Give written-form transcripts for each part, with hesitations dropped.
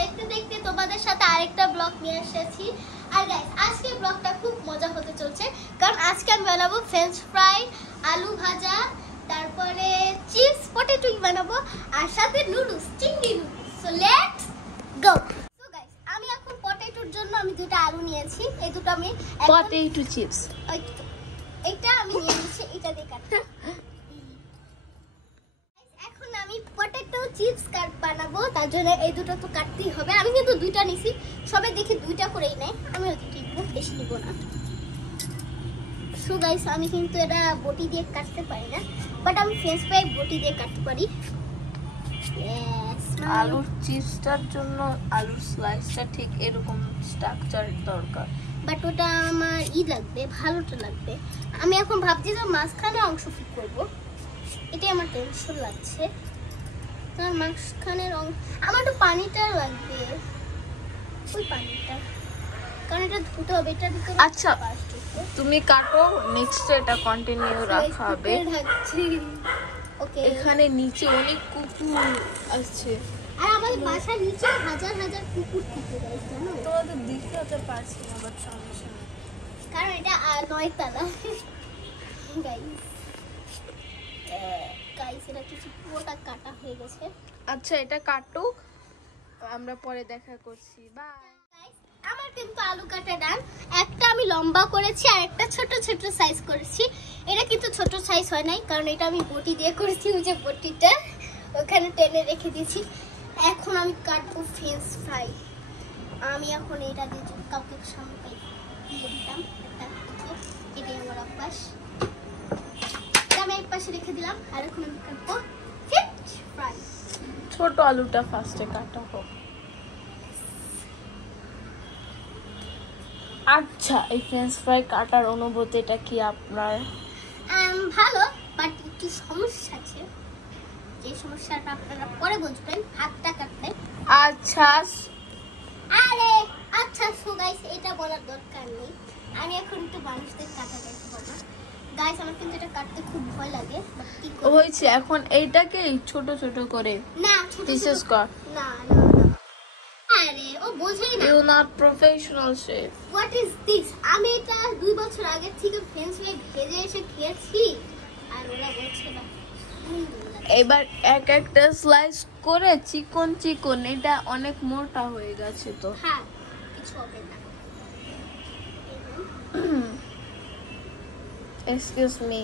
দেখতে দেখতে তোমাদের সাথে আরেকটা ব্লগ নিয়ে এসেছি। আর গাইস আজকে ব্লগটা খুব মজা হতে চলছে, কারণ আজকে আমি বানাবো ফ্রেঞ্চ ফ্রাই, আলু ভাজা, তারপরে চিপস পটেটো বানাবো, আর সাথে নুডলস, চিংড়ি noodles. So let's go. So guys আমি এখন পটেটোর জন্য আমি দুটো আলু নিয়েছি, এই দুটো আমি পটেটো চিপস, এটা আমি নিয়ে নিয়েছি, এটা দিয়ে কাটবো। এখন আমি পটেটো চিপস কাট বানাবো, তার জন্য এই দুটো তো কাটতেই হবে। আমি কিন্তু দুইটা নিছি, সবাই দেখি দুইটা করেই নেয়, আমিও দুটো নিব, বেশি নিব না। সো গাইস আমি কিন্তু এটা বটি দিয়ে কাটতে পারি না, বাট আমি ফ্রেঞ্চ ফ্রাই বটি দিয়ে কাটতে পারি। আলুর চিপসটার জন্য আলুর স্লাইসটা ঠিক এরকম স্ট্রাকচার দরকার, বাট ওটা আমার লাগবে, ভালোটা লাগবে। আমি এখন ভাবছি যে মাঝখানে অংশ ফিট করবো, এটাই আমার টেনশন লাগছে। তার মাঝখানের আমার তো পানিটা লাগবে, ওই পানিটা, কারণ এটা ধুতে হবে, এটা দিতে হবে। আচ্ছা তুমি কাটো, নেক্সট এটা কন্টিনিউ রাখা হবে। ওকে, এখানে নিচে অনেক কুকুর আছে, আর আমাদের বাসার নিচে হাজার হাজার কুকুর থাকে গাইস, জানো? তোমাদের দিতে পারছি না, বাট সমস্যা নেই, কারণ এটা 9 তলা। গাইস এটা কিছু পুরোটা কাটা হয়ে গেছে। আচ্ছা এটা কাটো, আমরা পরে দেখা করছি, বাই। আমার কিন্তু আলু কাটা ডান। একটা আমি লম্বা করেছি আর একটা ছোট ছোট সাইজ করেছি। এটা কিন্তু ছোট সাইজ হয় নাই, কারণ এটা আমি বটি দিয়ে করেছি, ওই যে বটিটা ওখানে টেনে রেখে দিয়েছি। এখন আমি কাটবো ফ্রেঞ্চ ফ্রাই। আমি এখন এটা দিয়ে কাউকে সামনে পাই দিয়ে দিতাম, এটাই আমার অভ্যাস। আমি এক পাশে রেখে দিলাম, আর এখন আমি কাটবো ফ্রেঞ্চ ফ্রাই। ছোট আলুটা ফার্স্টে কাটা হোক। আচ্ছা এই ফ্রেঞ্চ ফ্রাই কাটার অনুভূতিটা কি আপনার? ভালো, বাট একটু সমস্যা আছে, যে সমস্যাটা আপনারা পরে বুঝবেন হাতটা কাটলে। আচ্ছা আরে আচ্ছা, সো গাইস এটা বলার দরকার নেই। আমি এখন একটু মানুষদের কাটা দেখতে পাবো। গাইস আমার কিন্তু এটা কাটতে খুব ভয় লাগে, বাট কি করব? হয়েছে, এখন এইটাকে ছোট ছোট করে না ছোট পিসেস কর। না না, আরে ও বোঝেই না। You not professional chef. What is this? আমি এটা 2 বছর আগে থেকে ফ্রেঞ্চ ফ্রাই ভেজে এসে খেয়েছি, আর ওরা বলছে না। এবার এক একটা স্লাইস করে চিকন চিকন, এটা অনেক মোটা হয়ে গেছে তো। হ্যাঁ কিছু হবে না। Excuse me.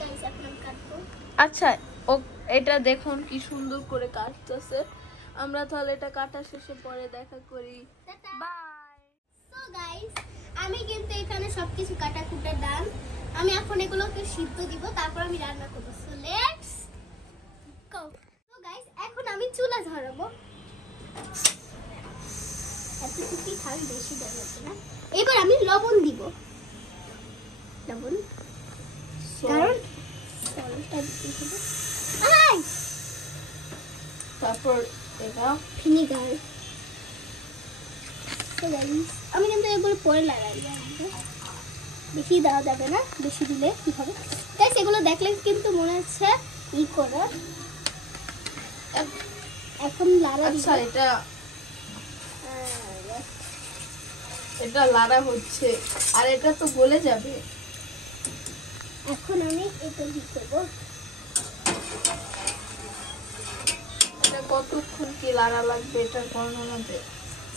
গাইস এখন আমি কাটবো। আচ্ছা ও এটা দেখুন কি সুন্দর করে কাটতেছে। আমরা তাহলে এটা কাটা শেষে পরে দেখা করি, বাই। সো গাইস আমি কিন্তু এখানে সবকিছু কাটা কুটা ডান। আমি এখন এগুলোকে সিদ্ধ দিব, তারপর আমি রান্না করব। So let's go. So guys এখন আমি চুলা ধরাবো। এতটুকু খালি বেশি দেওয়া যাবে না। এবার আমি লবণ দিব, লবণ, কারণ সল্টটা দিতে হবে। আই তারপর এটা ভিনেগার। আমি কিন্তু এগুলো পরে লাগাই, বেশি দেওয়া যাবে না, বেশি দিলে কি হবে গাইস? এগুলো দেখলে কিন্তু মনে হচ্ছে ই করে। এখন লাড়া দিব। আচ্ছা এটা লাড়া হচ্ছে, আর এটা তো গলে যাবে। এখন আমি এটা কি করব? এটা কতক্ষণ কি লাড়া লাগবে এটা বর্ণনা দে।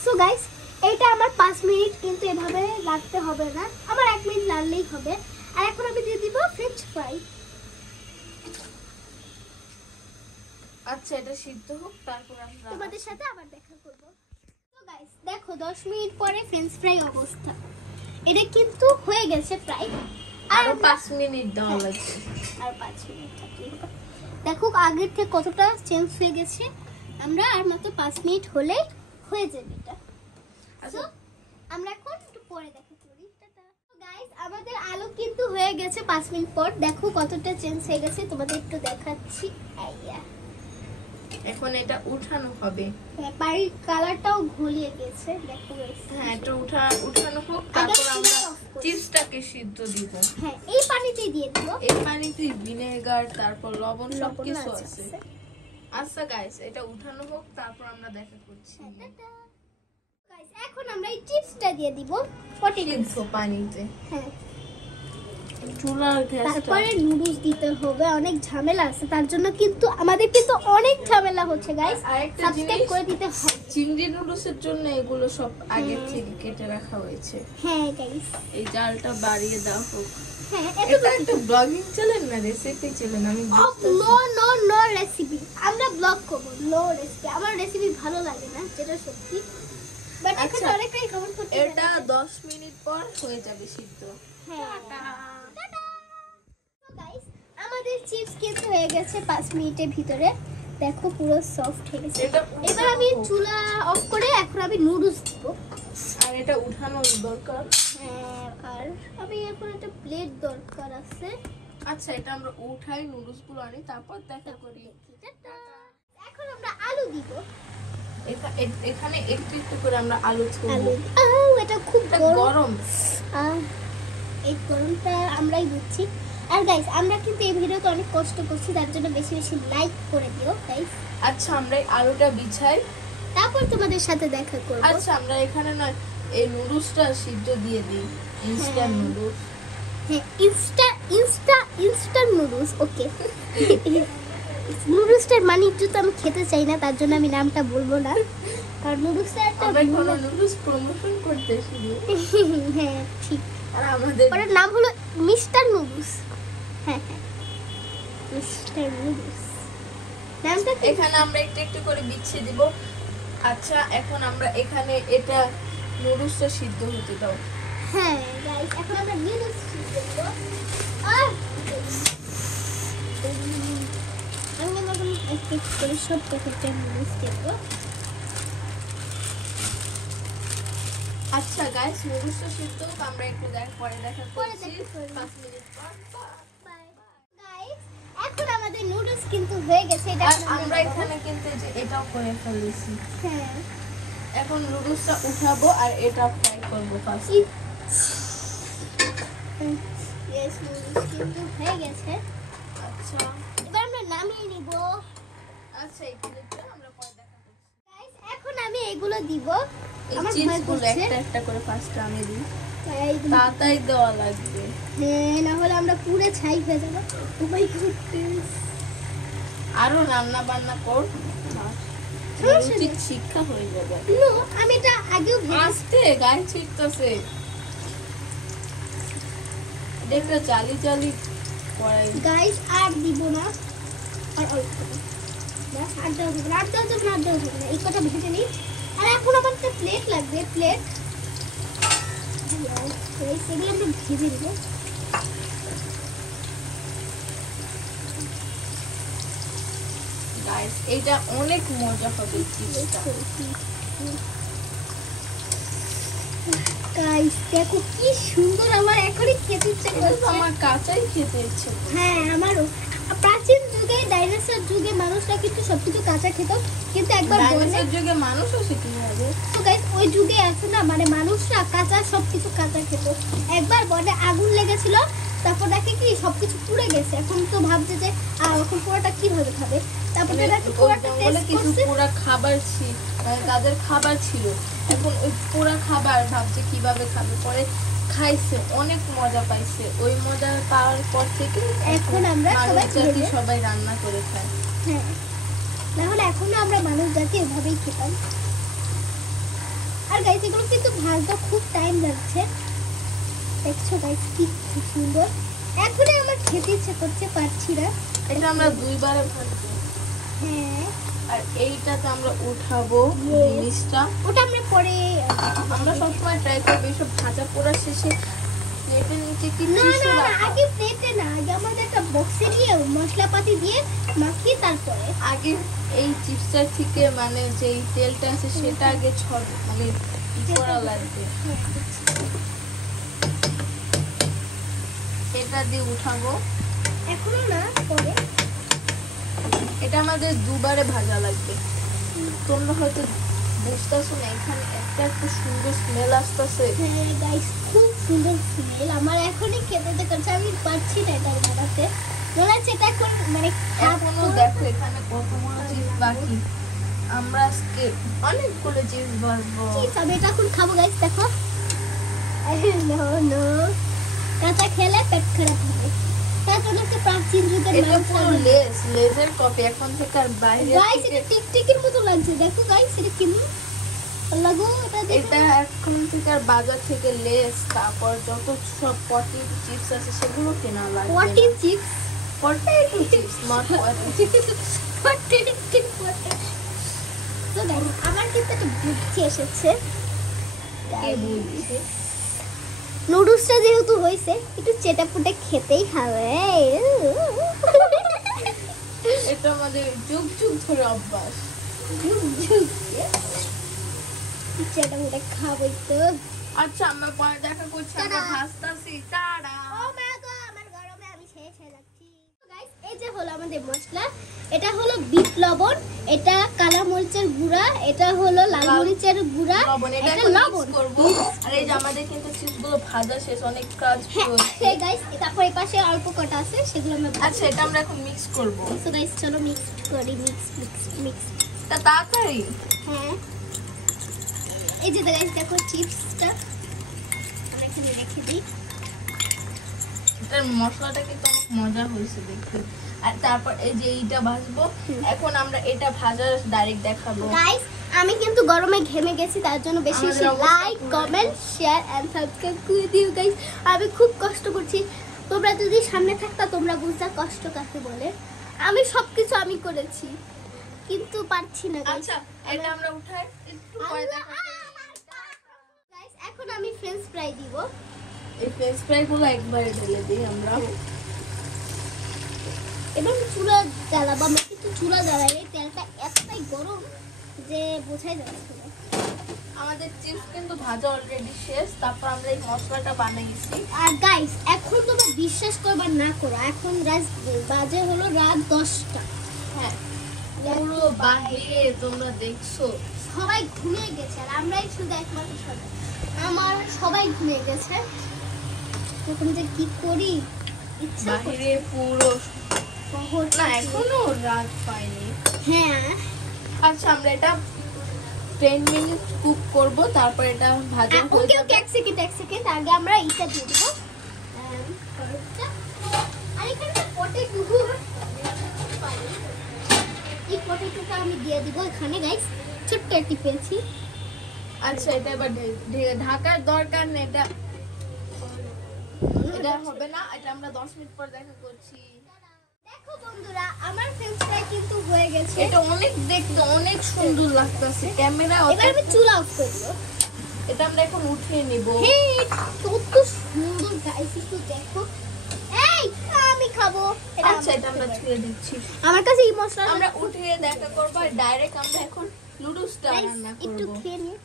সো গাইস এটা আমার 5 মিনিট কিন্তু এভাবে রাখতে হবে না, আমার 1 মিনিট লাড়লেই হবে। আর এখন আমি দিয়ে দিব ফ্রেঞ্চ ফ্রাই। আচ্ছা এটা সিদ্ধ হোক, তারপর আমরা তোমাদের সাথে আবার দেখা করব। তো গাইস দেখো 10 মিনিট পরে ফ্রেঞ্চ ফ্রাই অবস্থা, এটা কিন্তু হয়ে গেছে প্রায়। আরো 5 মিনিট দেওয়া লাগবে, আর 5 মিনিট থাকলেই হবে। দেখো আগের থেকে কতটা চেঞ্জ হয়ে গেছে। আমরা আর মাত্র 5 মিনিট হলেই হয়ে যাবে এটা। সো আমরা এখন একটু পরে দেখা করি। টাটা। গাইস আমাদের আলু কিন্তু হয়ে গেছে 5 মিনিট পর। দেখো কতটা চেঞ্জ হয়ে গেছে, তোমাদের একটু দেখাচ্ছি। আইয়া এখন এটা উঠানো হবে। হ্যাঁ, বাড়ির কালারটাও ঘুলিয়ে গেছে, দেখো guys। হ্যাঁ, এটা উঠানো হোক, তারপর আমরা চিপসটাকে সিদ্ধ দিব। হ্যাঁ, এই পানিতেই দিয়ে দিব। এই পানিতে ভিনেগার, তারপর লবণ লবণ সবকিছু আছে, আছে। আছে। আচ্ছা গাইস, এটা উঠানো হোক, তারপর আমরা দেখা করছি। Guys, এখন আমরা এই চিপসটা দিয়ে দিব পটেটো সিদ্ধ পানিতে। হ্যাঁ, চুলার গ্যাসটা তারপরে নুডলস দিতে হবে, অনেক ঝামেলা আছে তার জন্য, কিন্তু আমাদের কিন্তু অনেক ঝামেলা হচ্ছে গাইস। আরেকটা সাবস্ক্রাইব জিনিস, করে দিতে হবে। চিংড়ি নুডলসের জন্য এগুলো সব আগে থেকে কেটে রাখা হয়েছে। হ্যাঁ গাইস, এই জালটা বাড়িয়ে দাও হোক। হ্যাঁ এটা একটা ব্লগিং চ্যানেল না রেসিপি চ্যানেল? আমি নো রেসিপি, আমরা ব্লগ করব নো রেসিপি। আমার রেসিপি ভালো লাগে না, যেটা সত্যি, বাট এখন আচ্ছা, অনেকটাই কমেন্ট করতে এটা 10 মিনিট পর হয়ে যাবে সিদ্ধ। হ্যাঁ গাইস, আমাদের চিপস কিন্তু হয়ে গেছে 5 মিনিটের ভিতরে, দেখো পুরো সফট হয়ে গেছে। এটা এবার আমি চুলা অফ করে এখন আমি নুডলস দিব। আর এটা উঠানোর দরকার। হ্যাঁ, আর আমি এখন একটা প্লেট দরকার আছে। আচ্ছা, এটা আমরা উঠাই, নুডলস গুলো আনি, তারপর দেখা করি। এখন আমরা আলু দিব। এখানে একটু একটু করে আমরা আলু ছুঁড়ব। আলু, এটা খুব এটা গরম। গরম। এই গরমটা আমরাই বুঝছি। আর গাইস, আমরা কিন্তু এই ভিডিওতে অনেক কষ্ট করছি, তার জন্য বেশি বেশি লাইক করে দিও গাইস। আচ্ছা, আমরা এই আলুটা বিছাই, তারপর তোমাদের সাথে দেখা করব। আচ্ছা, আমরা এখানে না এই নুডলসটা সিদ্ধ দিয়ে দিই, ইনস্ট্যান্ট নুডলস। হ্যাঁ, ইনস্ট্যান্ট নুডলস, ওকে। নুডলসটার মানে একটু তো আমি খেতে চাই না, তার জন্য আমি নামটা বলবো না, কারণ নুডলসটা একটা আমরা কোনো নুডলস প্রমোশন করতেছি। হ্যাঁ ঠিক, আর আমাদের ওটার নাম হলো মিস্টার নুডলস। হ্যাঁ হ্যাঁ, মিস্টার নুডলস নামটা কি? এখানে আমরা একটু একটু করে বিছিয়ে দিব। আচ্ছা, এখন আমরা এখানে এটা নুডলসটা সিদ্ধ হতে দাও। হ্যাঁ গাইস, এখন আমরা নুডলস দেব। আর আমি এখন একটু করে সব প্যাকেটটা নুডলস দেব। আচ্ছা গাইস, নুডলসটা সিদ্ধ হোক, আমরা একটু পরে দেখা পরে করছি। দেখা করব। 5 মিনিট পর। গাইস, এখন আমাদের নুডলস কিন্তু হয়ে গেছে, এটা আর আমরা এখানে কিন্তু এই যে এটাও করে ফেলেছি। হ্যাঁ, এখন নুডলসটা উঠাবো আর এটা ফ্রাই করব ফার্স্ট। ইয়েস, নুডলস কিন্তু হয়ে গেছে। আচ্ছা এবার আমরা নামিয়ে নিব। আচ্ছা, এই প্লেটটা আমরা পরে দেখা করছি। গাইস, এখন আমি এগুলো দিব। এই আমার ভয় চিপসগুলো করছে। একটা একটা করে ফার্স্ট আমি দিই, এইগুলো- তাড়াতাড়ি দেওয়া লাগবে। হ্যাঁ, না হলে আমরা পুরো ছাই হয়ে যাবো। ও মাই গড, আরো রান্না বান্না কর, সমস্যা নেই। উচিত শিক্ষা হয়ে যাবে। নো, আমি এটা আগেও ভেবেছি। আস্তে গায়ে ছিটতেছে, দেখলে জালি জালি কড়াই। গাইস, আর দিব না, আর অল্প ব্যাস, আর দেওয়া যাবে না, আর দেওয়া যাবে না, আর দেওয়া যাবে না, এই কটা ভেজে নিই। আর এখন আমার একটা প্লেট লাগবে, প্লেট। সেগুলো আমরা ভেজে দিব। গাইস, এটা অনেক মজা হবে চিপসটা। গাইস, দেখো কি সুন্দর, আমার এখনই খেতে ইচ্ছে এটা তো করছে। আমার কাঁচাই খেতে ইচ্ছে করে। হ্যাঁ, আমারও। প্রাচীন যুগে, ডাইনোসর যুগে মানুষরা কিন্তু সবকিছু কাঁচা খেত, কিন্তু একবার বনে, ডাইনোসর যুগে মানুষও শিখে যাবে। তো গাইস, ওই যুগে আছে না, মানে মানুষরা কাঁচা সবকিছু কাঁচা খেত। একবার বনে আগুন লেগেছিল, তারপর দেখে কি সবকিছু পুড়ে গেছে। এখন তো ভাবছে যে এখন পুরোটা কিভাবে খাবে, তারপর মানে দেখে ওই পুরোটা জঙ্গলে টেস্ট কিছু করছে। পুরা খাবার ছিল, মানে তাদের খাবার ছিল। এখন ওই পুরা খাবার ভাবছে কিভাবে খাবে, পরে খাইছে, অনেক মজা পাইছে। ওই মজা পাওয়ার পর থেকে এখন আমরা মানুষ সবাই জাতি ভেজে- সবাই রান্না করে খায়। হ্যাঁ, না হলে এখনো আমরা মানুষ জাতি এভাবেই খেতাম। আর গাইস, এগুলো কিন্তু ভাজতে খুব টাইম যাচ্ছে। দেখছো গাইস, কি সুন্দর। এখনই আমার খেতে ইচ্ছে করছে, পারছি না। এটা আমরা দুইবারে ভাজবো। হ্যাঁ, আর এইটা তো আমরা উঠাবো Yes. জিনিসটা। ওটা আমরা পরে। আমরা সবসময় ট্রাই করবো এইসব ভাজা পোড়া শেষে প্লেটের নিচে কি না টিস্যু না না, রাখা। আগে প্লেটে না, আগে আমাদের একটা বক্সে নিয়ে মশলাপাতি দিয়ে মাখিয়ে তারপরে। আগে এই চিপসটার থেকে মানে যেই তেলটা আছে সেটা আগে মানে ই করা লাগবে। এটা দিয়ে উঠাবো। এখনো না, পরে। এটা আমাদের দুবারে ভাজা লাগবে। তোমরা হয়তো বুঝতেছো না, এখানে একটা সুন্দর স্মেল আসতেছে। হ্যাঁ গাইস, খুব সুন্দর স্মেল। আমার এখনই খেতে ইচ্ছে করছে, আমি পারছি না এটা বানাতে। মনে হচ্ছে এটা এখন মানে এখনো দেখো এখানে কতগুলো চিপস বাকি। আমরা আজকে অনেকগুলো চিপস বানাবো। চিপস আমি এটা এখন খাবো গাইস, দেখো। নো নো, কাঁচা খেলে পেট খারাপ হবে। তার জন্য একটা প্রাচীন যুগের এটা মানুষ পুরো লেজের কপি। এখন থেকে আর বাইরে গাইস এটা টিকটিকির মতো লাগছে, দেখো গাইস এটা কেমন লাগো। এটা এখন থেকে আর বাজার থেকে লেস, তারপর যত সব পটি চিপস আছে সেগুলো কেনা লাগবে। পটি চিপস, পটেটো চিপস, নট পটি। তো গাইস আমার কিন্তু একটা বুদ্ধি এসেছে। কে বলছে? নুডলসটা যেহেতু হয়েছে একটু চেটাপুটে খেতেই হবে। এটা আমাদের যুগ যুগ ধরে অভ্যাস। চেটাপুটে খাবোই তো। আচ্ছা আমরা পরে দেখা করছি, আমরা ভাজতাছি। টাটা। ও মা গো, আমার গরমে আমি শেষ হয়ে যাচ্ছি। গাইস এই যে হলো আমাদের মশলা। এটা হলো বিট লবণ, এটা কালা মরিচের গুঁড়া, এটা হলো লাল মরিচের গুঁড়া, লবণ, এটা এটা এখন লবণ। মিক্স করব। আর এই যে আমাদের কিন্তু চিপসগুলো ভাজা শেষ, অনেক কাজ হয়েছে। হ্যাঁ গাইস, তারপর এই পাশে অল্প কটা আছে, সেগুলো আমরা আচ্ছা এটা আমরা এখন মিক্স করব। সো গাইস চলো মিক্স করি। মিক্স। তা তাড়াতাড়ি। হ্যাঁ এই যে গাইস দেখো চিপসটা আমরা এখানে রেখে দিই। এটার মশলাটা কিন্তু অনেক মজা হয়েছে দেখতে। আর তারপর এই যে এইটা ভাজবো। এখন আমরা এটা ভাজা ডাইরেক্ট দেখাবো। গাইস আমি কিন্তু গরমে ঘেমে গেছি, তার জন্য বেশি বেশি আমাদের অবস্থা লাইক, পুরো কমেন্ট, শেয়ার এন্ড সাবস্ক্রাইব করে দিও গাইস। আমি খুব কষ্ট করছি, তোমরা যদি সামনে থাকতা তোমরা বুঝতা কষ্ট কাকে বলে। আমি সবকিছু আমি করেছি কিন্তু পারছি না গাইস। আচ্ছা এটা আমরা উঠাই, একটু পরে দেখাবো। গাইস এখন আমি ফ্রেঞ্চ ফ্রাই দিব। এই ফ্রেঞ্চ ফ্রাই গুলো একবারে ঢেলে দিই আমরা। এবং চুলা জ্বালাবো আমরা, কিন্তু চুলা জ্বালাই এই তেলটা এতটাই গরম যে বোঝাই যাচ্ছে না। আমাদের চিপস কিন্তু ভাজা অলরেডি শেষ। তারপর আমরা এই মশলাটা বানাইছি। আর গাইস এখন তোমরা বিশ্বাস করবা না করো, এখন বাজে হলো রাত 10টা। হ্যাঁ পুরো বাহিরে তোমরা দেখছো সবাই ঘুমিয়ে গেছে আর আমরাই শুধু একমাত্র সবাই। আমার সবাই ঘুমিয়ে গেছে, তখন যে কি করি ইচ্ছা বাহিরে পুরো শহর না, এখনো রাত পাইনি। হ্যাঁ আচ্ছা আমরা এটা 10 মিনিট কুক করব, তারপর এটা ভাজা হয়ে ওকে যাবে। এক সেকেন্ড আগে আমরা এটা দিয়ে দেবো। আর এখানে পটেটো, এই পটেটোটা আমি দিয়ে দিব এখানে গাইস, ছোট্ট একটি পেয়েছি। আচ্ছা এটা এবার ঢাকার দরকার নেই, এটা এটা হবে না। এটা আমরা 10 মিনিট পর দেখা করছি। দেখো বন্ধুরা আমার ফ্রেঞ্চ ফ্রাই কিন্তু হয়ে গেছে। এটা অনেক দেখতে অনেক সুন্দর লাগতেছে ক্যামেরা। এবার আমি চুলা অফ করে দেব। এটা আমরা এখন উঠিয়ে নিব। হ্যাঁ কত সুন্দর গাইস, একটু দেখো। এই আমি খাবো এটা। আচ্ছা এটা আমরা ছুঁয়ে দিচ্ছি। আমার কাছে এই মশলা আমরা উঠিয়ে দেখা করব আর ডাইরেক্ট আমরা এখন নুডলসটা রান্না একটু করব। খেয়ে নিই।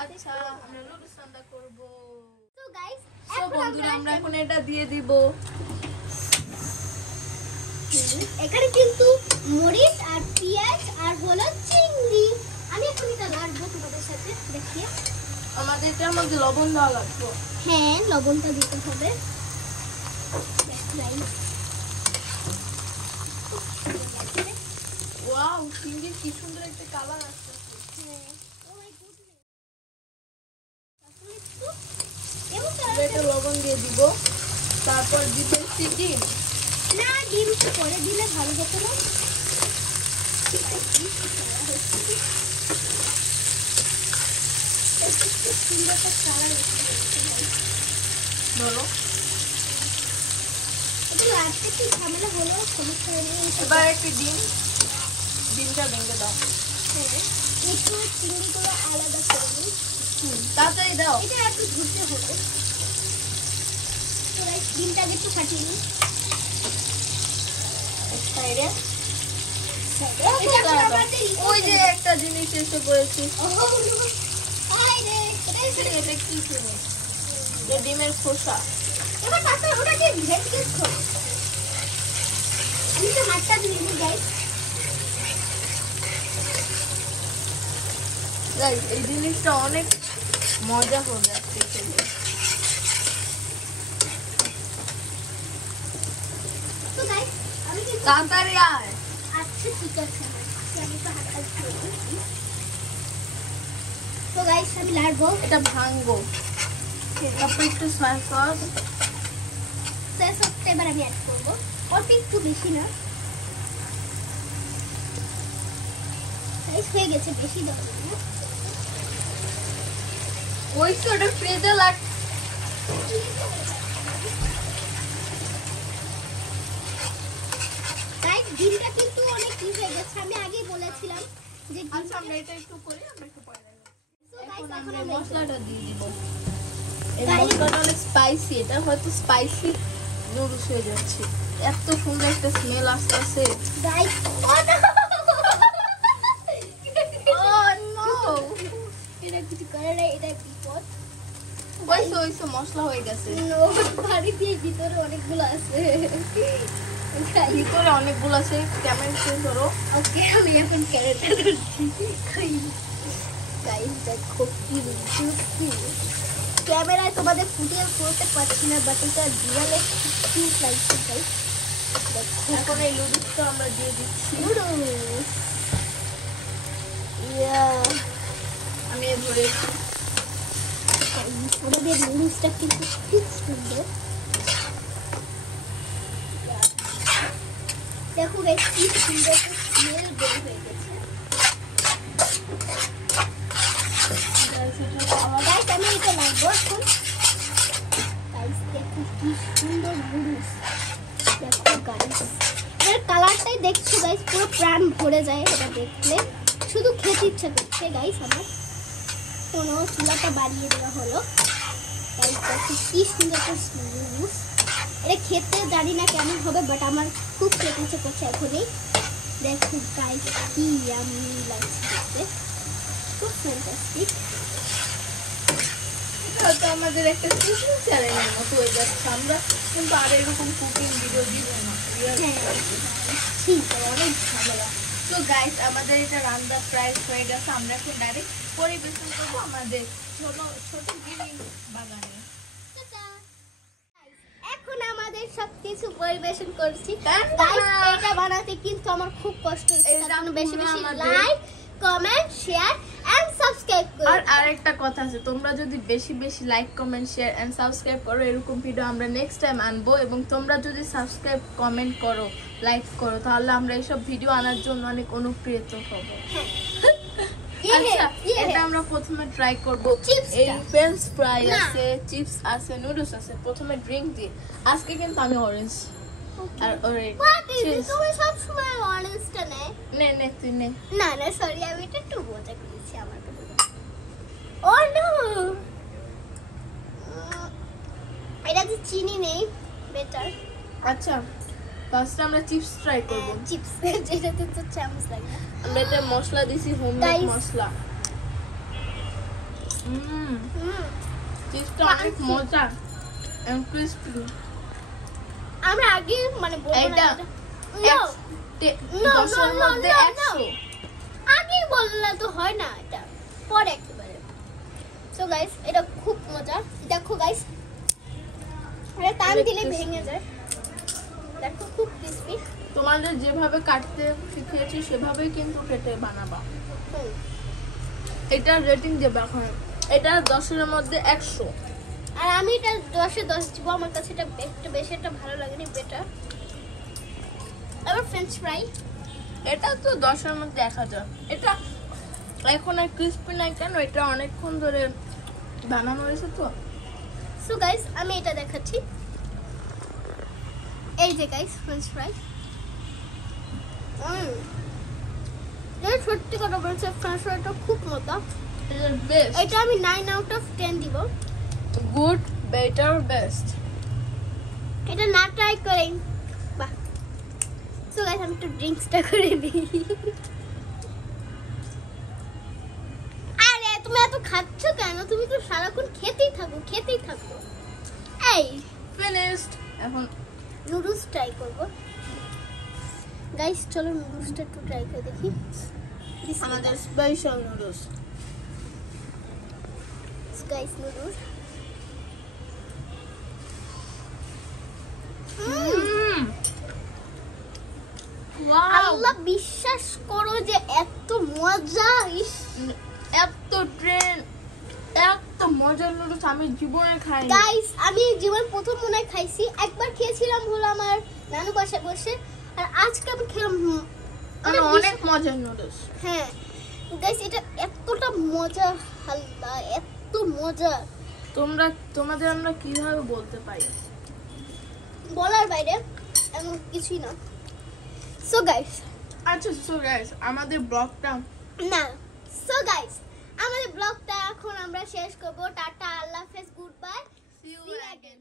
আচ্ছা আমরা নুডলস রান্না করব। তো গাইস সো বন্ধুরা আমরা এখন এটা দিয়ে দিব। এখানে কিন্তু মরিচ আর পেঁয়াজ আর হলো চিংড়ি। আমি এখন এটা রাখবো তোমাদের সাথে দেখিয়ে। আমাদের এটার মধ্যে লবণ দেওয়া লাগবে। হ্যাঁ লবণটা দিতে হবে। ওয়াও চিংড়ির কি সুন্দর একটা কালার আসছে। এটা লবণ দিয়ে দিব। তারপর দিতেছি ডিম। না ডিম পরে দিলে ভালো হতো না। ধরো আজকে কি ঝামেলা হলো সমস্যা হয়নি। এবার একটি ডিমটা ভেঙে দাও। একটু চিংড়িগুলো আলাদা করে নিই। তাড়াতাড়ি দাও। এটা একটু ধুতে হবে। ডিমটাকে একটু ফাটিয়ে নিই। সাইডে এটা এখন আমাদের ওই যে একটা জিনিস এসে পড়েছি। এটা কি জিনিস? যে ডিমের খোসা। এবার তারপরে ওটাকে ভেজে খাও। আমি তো হাতটা দিয়ে দিই গাইস। গাইস এই জিনিসটা অনেক মজা হবে আজকে খেলে। তো গাইস আমি কি তাড়াতাড়ি আয়। আচ্ছা ঠিক আছে আমি তো হাত ধুয়ে নিচ্ছি। তো গাইস আমি লাড়বো, এটা ভাঙবো, তারপর একটু সয়া সস, সয়া সসটা এবার আমি অ্যাড করবো, অল্প একটু বেশি না। গাইস হয়ে গেছে, বেশি দেওয়া যাবে না। ওই তো ওটা ফ্রিজে লাগ। গাইস ডিমটা কিন্তু অনেক ই হয়ে গেছে, আমি আগেই বলেছিলাম যে আচ্ছা আমরা এটা একটু করি, আমরা একটু পরে নেব। So guys, এখন এখন আমরা আমরা মশলাটা দিয়ে দিব। এই Guys- মশলাটা অনেক স্পাইসি, এটা হয়তো স্পাইসি নুডলস হয়ে যাচ্ছে। এত সুন্দর একটা স্মেল আসতেছে। গাইস এটা কিছু করে না, এটা বিপদ। ওইসো ওইসো মশলা হয়ে গেছে। বাড়ি দিয়ে ভিতরে অনেকগুলো আছে। ভিতরে অনেকগুলো আছে, ক্যামেরা চেঞ্জ করো। ওকে আমি এখন ক্যারেটটা ধরছি। গাইস দেখো কি জুসি, ক্যামেরায় তোমাদের ফুটিয়ে করতে পারছি না, বাট এটা রিয়েলে কিউট লাগছে গাইস। দেখো এখন এই নুডলসটা আমরা দিয়ে দিচ্ছি। নুডলস, ইয়া আমি ধরে ওদের নুডলসটা কিন্তু খুব সুন্দর। দেখো গাইস কি সুন্দর স্মেল বের হয়ে গেছে। গাইস আমি এটা লাগবো এখন। গাইস দেখো কি সুন্দর নুডলস, দেখো গাইস এর কালারটাই দেখছো গাইস, পুরো প্রাণ ভরে যায় এটা দেখলে, শুধু খেতে ইচ্ছা করছে গাইস আমার। কোনো চুলাটা বাড়িয়ে দেওয়া হলো। গাইস দেখো কি সুন্দর একটা নুডলস, এটা খেতে জানি না কেমন হবে, বাট আমার খুব খেতে ইচ্ছে করছে এখনই। দেখো গাইস কি ইয়ামি লাগছে দেখতে, খুব ফ্যান্টাস্টিক। এটা তো আমাদের একটা কুকিং চ্যানেলের মতো হয়ে যাচ্ছে। আমরা কিন্তু আর এরকম কুকিং ভিডিও দিব না। ঠিক অনেক ভালো। তো গাইস আমাদের এটা রান্না প্রায় হয়ে গেছে, আমরা এখন ডাইরেক্ট পরিবেশন করবো আমাদের ছোট ছোট গ্রিন বাগানে। এখন আমাদের সবকিছু পরিবেশন করছি। টাটা! গাইস এটা বানাতে কিন্তু আমার খুব কষ্ট হচ্ছে, এই তার জন্য দেখো বেশি বেশি আমাদের- like, comment, share and subscribe আর করুন। আরেকটা কথা আছে, তোমরা যদি বেশি বেশি like comment share and subscribe করো, এরকম ভিডিও আমরা নেক্সট টাইম আনবো। এবং তোমরা যদি সাবস্ক্রাইব কমেন্ট করো লাইক করো, তাহলে আমরা এইসব ভিডিও আনার জন্য অনেক অনুপ্রেরিত হব। আচ্ছা এটা আমরা প্রথমে ট্রাই করব। Chips এই টা। ফ্রেঞ্চ ফ্রাই না। আছে, চিপস আছে, নুডলস আছে। প্রথমে ড্রিঙ্ক দিই। আজকে কিন্তু আমি অরেঞ্জ আর অরেঞ্জ What is it? তুমি সব সময় অরেঞ্জটা নেয়। নে নে তুই নে। না না সরি, আমি এটা একটু মজা করেছি আমার কাছে। ও নো, এটা যে চিনি নেই বেটার। আচ্ছা ফার্স্ট আমরা চিপস ট্রাই করব। চিপস যেটাতে তো চামচ লাগে না। আমরা এটা মশলা দিছি, হোমমেড Guys. মশলা। হুম, চিপসটা অনেক Fancy. মজা এন্ড ক্রিসপি। আমরা আগে মানে বলবো না এইটা এটা। No, No, দশের no, no, মধ্যে no, 100। আগেই বললে তো হয় না, এটা পরে একেবারে। সো গাইস এটা খুব মজা, দেখো গাইস এটা টান দিলে ভেঙে যায়, দেখো খুব ক্রিসপি। তোমাদের যেভাবে কাটতে শিখিয়েছি সেভাবেই কিন্তু কেটে বানাবা। এটা রেটিং দেবে এখন। এটা 10 এর মধ্যে 100। আর আমি এটা 10-এ 10 দিব, আমার কাছে এটা একটু বেশি একটা ভালো লাগেনি, বেটার। আবার ফ্রেঞ্চ ফ্রাই, এটা তো 10 এর মধ্যে 1000। এটা এখন আর ক্রিসপি নাই কেন, এটা অনেকক্ষণ ধরে বানানো হয়েছে তো। সো গাইস আমি এটা দেখাচ্ছি, এই যে গাইস ফ্রেঞ্চ ফ্রাই। এটা সত্যি কথা বলছে, ফ্রেঞ্চ ফ্রাইটা খুব মজা। এটা বেস্ট, এটা আমি 9 আউট অফ 10 দিব। Good, better, best. এটা না ট্রাই করেন বাহ। সো গাইস আমি একটু ড্রিঙ্কসটা করে নিই। আরে তুমি এত খাচ্ছ কেন? তুমি তো সারাক্ষণ খেতেই থাকো খেতেই থাকো। এই ফিনিশড। এখন নুডলস ট্রাই করব। গাইস চলো নুডলসটা একটু ট্রাই করে দেখি। আমাদের স্পেশাল নুডলস। Guys noodles. আল্লাহ বিশ্বাস করো যে এত মজা, এত ট্রেন, এত মজার নুডলস আমি জীবনে খাইনি গাইস। আমি জীবন প্রথম মনে হয় খাইছি, একবার খেয়েছিলাম হলো আমার নানু বাসায় বসে, আর আজকে আমি খেলাম। অনেক মজার নুডলস। হ্যাঁ গাইস, এটা এতটা মজা, আল্লাহ এত মজা, তোমাদের আমরা কিভাবে বলতে পারি, বলার বাইরে, এমন কিছুই না। সো গাইস, আচ্ছা সো গাইস আমাদের ব্লগটা না, সো গাইস আমাদের ব্লগটা এখন আমরা শেষ করব। টাটা, আল্লাহ হাফেজ, good bye, see you again.